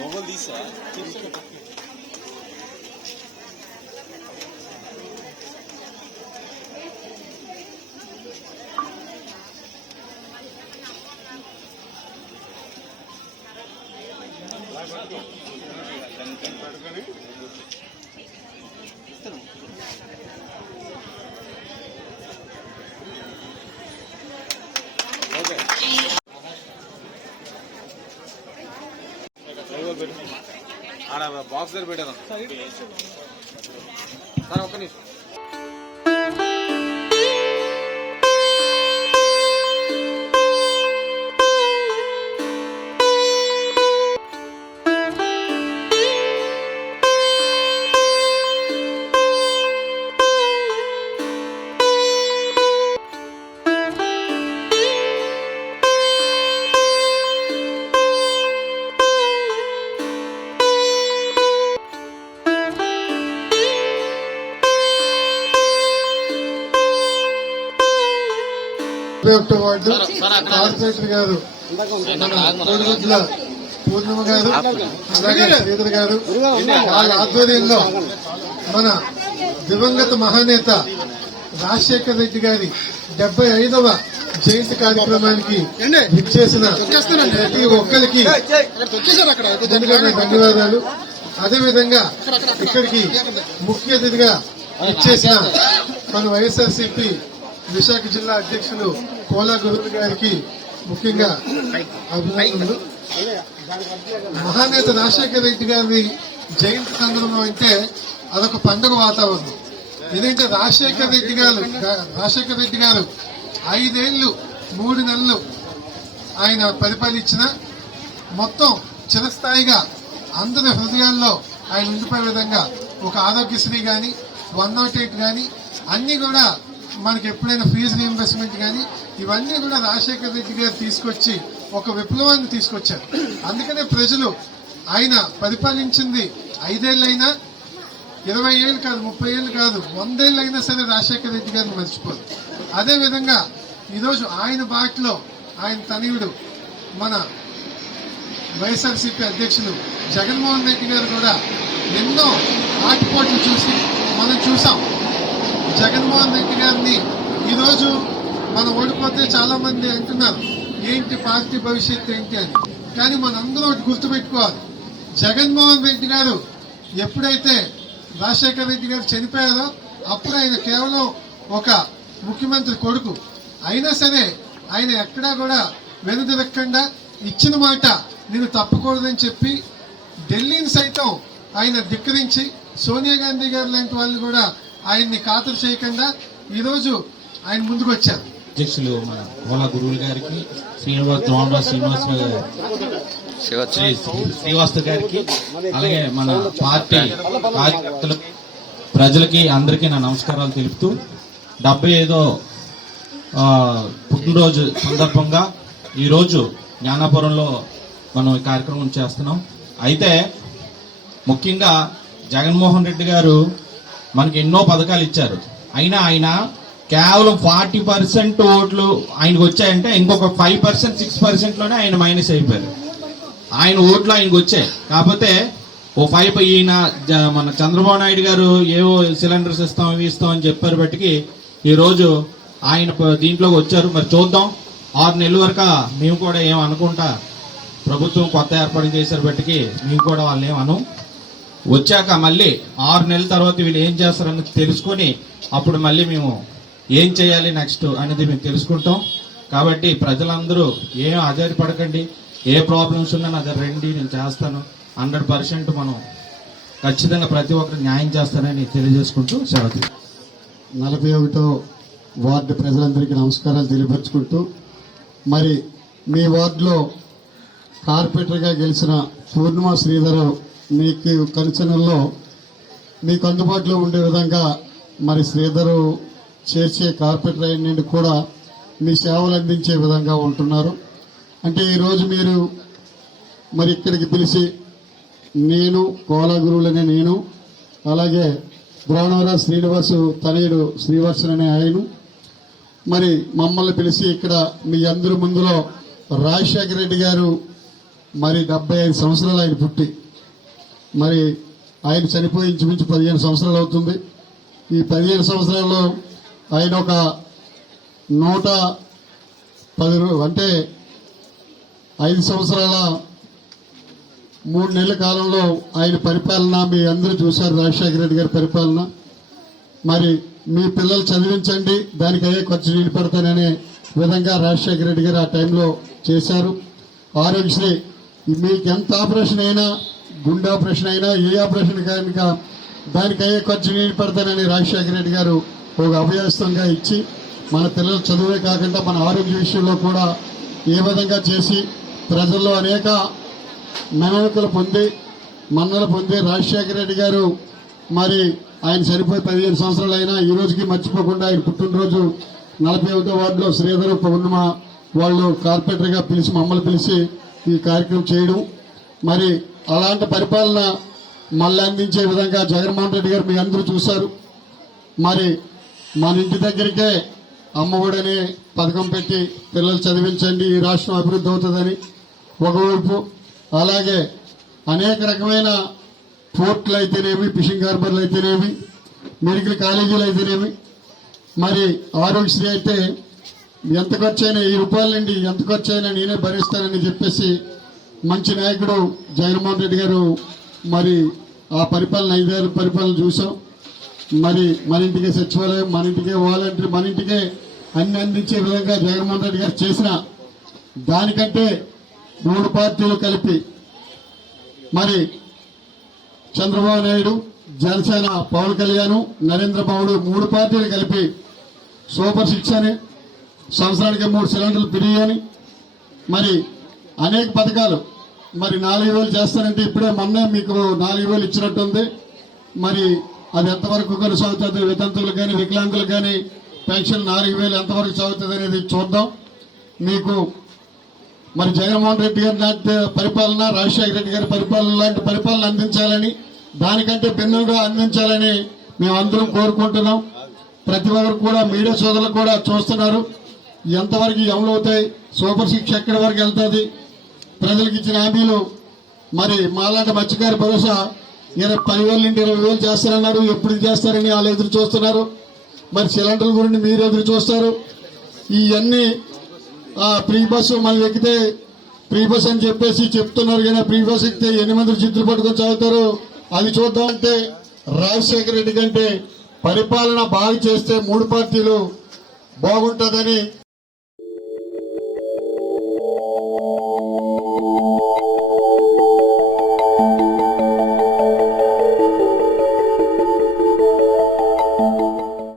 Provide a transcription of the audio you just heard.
নগল দিছে Thank you. Box దగ్గర పెట్టాను సార్ ఒక్క నిమిషం. ఒకటో వార్డు కార్పొరేటర్ గారు మన కోడిగుడ్ల పూర్ణిమ గారు అలాగే శ్రీధర్ గారు వాళ్ళ ఆధ్వర్యంలో మన దివంగత మహానేత రాజశేఖర్ రెడ్డి గారి డెబ్బై ఐదవ జయంతి కార్యక్రమానికి విచ్చేసిన ప్రతి ఒక్కరికి ధన్యవాదాలు. అదేవిధంగా ఇక్కడికి ముఖ్య అతిథిగా ఇచ్చేసిన మన వైఎస్ఆర్సీపీ విశాఖ జిల్లా అధ్యక్షులు కోలా గురువు గారికి ముఖ్యంగా అభినందనలు. మహానేత రాజశేఖర రెడ్డి గారి జయంతి సందర్భం అంటే అదొక పండుగ వాతావరణం. ఎందుకంటే రాజశేఖర రెడ్డి గారు రాజశేఖర రెడ్డి గారు ఐదేళ్ళు మూడు నెలలు ఆయన పరిపాలించిన మొత్తం చిరస్థాయిగా అందరి హృదయాల్లో ఆయన ఉండిపోయే విధంగా ఒక ఆరోగ్యశ్రీ గాని వన్ నాట్ ఎయిట్ గాని అన్ని కూడా మనకి ఎప్పుడైనా ఫీజు రీఎంబర్స్మెంట్ కానీ ఇవన్నీ కూడా రాజశేఖర రెడ్డి గారు తీసుకొచ్చి ఒక విప్లవాన్ని తీసుకొచ్చారు. అందుకనే ప్రజలు ఆయన పరిపాలించింది ఐదేళ్ళైనా ఇరవై ఏళ్ళు కాదు ముప్పై ఏళ్ళు కాదు వందేళ్ళు అయినా సరే రాజశేఖర రెడ్డి గారిని మర్చిపోరు. అదేవిధంగా ఈరోజు ఆయన బాటలో ఆయన తనయుడు మన వైఎస్ఆర్సీపీ అధ్యక్షులు జగన్మోహన్ రెడ్డి గారు కూడా ఎన్నో ఆటుపోట్లు చూసి మనం చూసాం. జగన్మోహన్ రెడ్డి గారిని ఈరోజు మనం ఓడిపోతే చాలా మంది అంటున్నారు ఏంటి పార్టీ భవిష్యత్తు ఏంటి అని. కానీ మనందరూ ఒకటి గుర్తుపెట్టుకోవాలి. జగన్మోహన్ రెడ్డి గారు ఎప్పుడైతే రాజశేఖర రెడ్డి గారు చనిపోయారో అప్పుడు ఆయన కేవలం ఒక ముఖ్యమంత్రి కొడుకు. అయినా సరే ఆయన ఎక్కడా కూడా వెనుదిరక్కుండా. ఇచ్చిన మాట నేను తప్పకూడదని చెప్పి ఢిల్లీని సైతం ఆయన ధిక్కరించి సోనియా గాంధీ గారు లాంటి వాళ్ళు కూడా ఆయన్ని ఖాతరు చేయకుండా ఈరోజు ఆయన ముందుకు వచ్చారు అధ్యక్షులు మన కోల గురువులు గారికి శ్రీనివాస్ ద్రోణరావు శ్రీనివాస్ శ్రీవాస్తు గారికి అలాగే మన పార్టీ ప్రజలకి అందరికీ నా నమస్కారాలు తెలుపుతూ డెబ్బై ఐదో పుట్టినరోజు సందర్భంగా ఈరోజు జ్ఞానాపురంలో మనం ఈ కార్యక్రమం చేస్తున్నాం. అయితే ముఖ్యంగా జగన్మోహన్ రెడ్డి గారు మనకి ఎన్నో పథకాలు ఇచ్చారు. అయినా ఆయన కేవలం ఫార్టీ పర్సెంట్ ఓట్లు ఆయనకు వచ్చాయంటే ఇంకొక ఫైవ్ పర్సెంట్ సిక్స్ పర్సెంట్లోనే ఆయన మైనస్ అయిపోయారు. ఆయన ఓట్లు ఆయనకు వచ్చాయి. కాకపోతే ఓ ఫైవ్ ఈయన జ- మన చంద్రబాబు నాయుడు గారు ఏవో సిలిండర్స్ ఇస్తాం ఇవి ఇస్తాం అని చెప్పారు బట్టికి ఈరోజు ఆయన దీంట్లోకి వచ్చారు. మరి చూద్దాం. ఆరు నెలల వరకు మేము కూడా ఏం అనుకుంటా ప్రభుత్వం కొత్త ఏర్పాటు చేశారు బట్టికి మేము కూడా వాళ్ళు ఏమను అను. వచ్చాక మళ్ళీ ఆరు నెలల తర్వాత వీళ్ళు ఏం చేస్తారని తెలుసుకొని అప్పుడు మళ్ళీ మేము ఏం చేయాలి నెక్స్ట్ అనేది మేము తెలుసుకుంటాం. కాబట్టి ప్రజలందరూ ఏం ఆధారపడకండి ఏ ప్రాబ్లమ్స్ ఉన్నా నా దగ్గర రండి నేను చేస్తాను. హండ్రెడ్ పర్సెంట్ మనం ఖచ్చితంగా ప్రతి ఒక్కరు న్యాయం చేస్తారని తెలియజేసుకుంటూ సెలవు నలభై ఒకటో వార్డు ప్రజలందరికీ నమస్కారాలు తెలియపరుచుకుంటూ మరి మీ వార్డులో కార్పొరేటర్గా గెలిచిన పూర్ణిమ శ్రీధరరావు మీకు కన్సర్న్లో మీకు అందుబాటులో ఉండే విధంగా మరి శ్రీధరు చేర్చే కార్పెట్ అయిన నుండి కూడా మీ సేవలు అందించే విధంగా ఉంటున్నారు. అంటే ఈరోజు మీరు మరి ఇక్కడికి పిలిచి నేను కోలాగురువులనే నేను అలాగే ద్రోణవర శ్రీనివాసు తనయుడు శ్రీవర్సన్ అనే ఆయన మరి మమ్మల్ని పిలిచి ఇక్కడ మీ అందరి ముందులో రాజశేఖర రెడ్డి గారు మరి డెబ్బై ఐదు సంవత్సరాలు ఆయన పుట్టి మరి ఆయన చనిపోయి ఇంచుమించు పదిహేను సంవత్సరాలు అవుతుంది. ఈ పదిహేను సంవత్సరాల్లో ఆయన ఒక నూట పది అంటే ఐదు సంవత్సరాల మూడు నెలల కాలంలో ఆయన పరిపాలన మీ అందరూ చూశారు రాజశేఖర రెడ్డి గారి పరిపాలన. మరి మీ పిల్లలు చదివించండి దానికి అయ్యే ఖర్చు నీళ్ళు పెడతాననే విధంగా రాజశేఖర రెడ్డి గారు ఆ టైంలో చేశారు. ఆరోగ్యశ్రీ మీకు ఎంత ఆపరేషన్ అయినా గుండె ఆపరేషన్ అయినా ఏ ఆపరేషన్ కనుక దానికి అయ్యే ఖర్చు నేను పెడతానని రాజశేఖర రెడ్డి గారు ఒక అభయస్తంగా ఇచ్చి మన పిల్లల చదువే కాకుండా మన ఆరోగ్య విషయంలో కూడా ఏ విధంగా చేసి ప్రజల్లో అనేక మెనవకలు పొంది మన్నలు పొంది రాజశేఖర రెడ్డి గారు మరి ఆయన చనిపోయి పదిహేను సంవత్సరాలు అయినా ఈ రోజుకి మర్చిపోకుండా ఆయన పుట్టినరోజు నలభై ఒకటో వార్డులో శ్రీధర్ పౌర్ణమ వాళ్ళు కార్పొరేటర్గా పిలిచి మమ్మల్ని పిలిచి ఈ కార్యక్రమం చేయడం. మరి అలాంటి పరిపాలన మళ్ళీ అందించే విధంగా జగన్మోహన్ రెడ్డి గారు మీ అందరూ చూశారు. మరి మన ఇంటి దగ్గరికే అమ్మఒడి పథకం పెట్టి పిల్లలు చదివించండి ఈ రాష్ట్రం అభివృద్ధి అవుతుందని ఒకవైపు. అలాగే అనేక రకమైన పోర్ట్లు అయితేనేమి ఫిషింగ్ హార్బర్లు అయితేనేమి మెడికల్ కాలేజీలు అయితేనేమి. మరి ఆరోగ్యశ్రీ అయితే ఎంత ఖర్చు అయినా ఈ రూపాయల నుండి ఎంత ఖర్చు అయినా నేనే భరిస్తానని చెప్పేసి మంచి నాయకుడు జగన్మోహన్ రెడ్డి గారు మరి ఆ పరిపాలన ఐదారు పరిపాలన చూసాం. మరి మన ఇంటికే సచివాలయం మన ఇంటికే వాలంటీర్ మన ఇంటికే అన్ని అందించే విధంగా జగన్మోహన్ రెడ్డి గారు చేసిన దానికంటే మూడు పార్టీలు కలిపి మరి చంద్రబాబు నాయుడు జనసేన పవన్ కళ్యాణ్ నరేంద్ర బాబుడు మూడు పార్టీలు కలిపి సూపర్ సిక్స్ అని సంవత్సరానికి మూడు సిలిండర్లు పెరిగాయని మరి అనేక పథకాలు మరి నాలుగు వేలు చేస్తానంటే ఇప్పుడే మొన్నే మీకు నాలుగు వేలు ఇచ్చినట్టుంది. మరి అది ఎంతవరకు కొనసాగుతుంది వితంతువులు కానీ వికలాంగులు కానీ పెన్షన్ నాలుగు వేలు ఎంతవరకు సాగుతుంది అనేది చూద్దాం. మీకు మరి జగన్మోహన్ రెడ్డి గారి లాంటి పరిపాలన రాజశేఖర రెడ్డి గారి పరిపాలన లాంటి పరిపాలన అందించాలని దానికంటే భిన్నంగా అందించాలని మేమందరం కోరుకుంటున్నాం. ప్రతి ఒక్కరు కూడా మీడియా సోదరులు కూడా చూస్తున్నారు. ఎంతవరకు ఈ అమలు అవుతాయి సూపర్ శిక్ష ఎక్కడి వరకు వెళ్తుంది ప్రజలకు ఇచ్చిన హామీలు. మరి మాలాంటి మత్స్యకారి భరోసా ఇరవై పదివేల నుండి ఇరవై వేలు చేస్తారన్నారు. ఎప్పుడు చేస్తారని వాళ్ళు ఎదురు చూస్తున్నారు. మరి సిలిండర్ల గురించి మీరు ఎదురు చూస్తారు. ఇవన్నీ ఆ ప్రీ బస్సు మనం ఎక్కితే ప్రీ బస్ అని చెప్పేసి చెప్తున్నారు కానీ ప్రీ బస్ ఎక్కితే ఎన్ని మంది చిత్తులు పట్టుకొని చదువుతారు అది చూద్దామంటే రాజశేఖర రెడ్డి కంటే పరిపాలన బాగా చేస్తే మూడు పార్టీలు బాగుంటుందని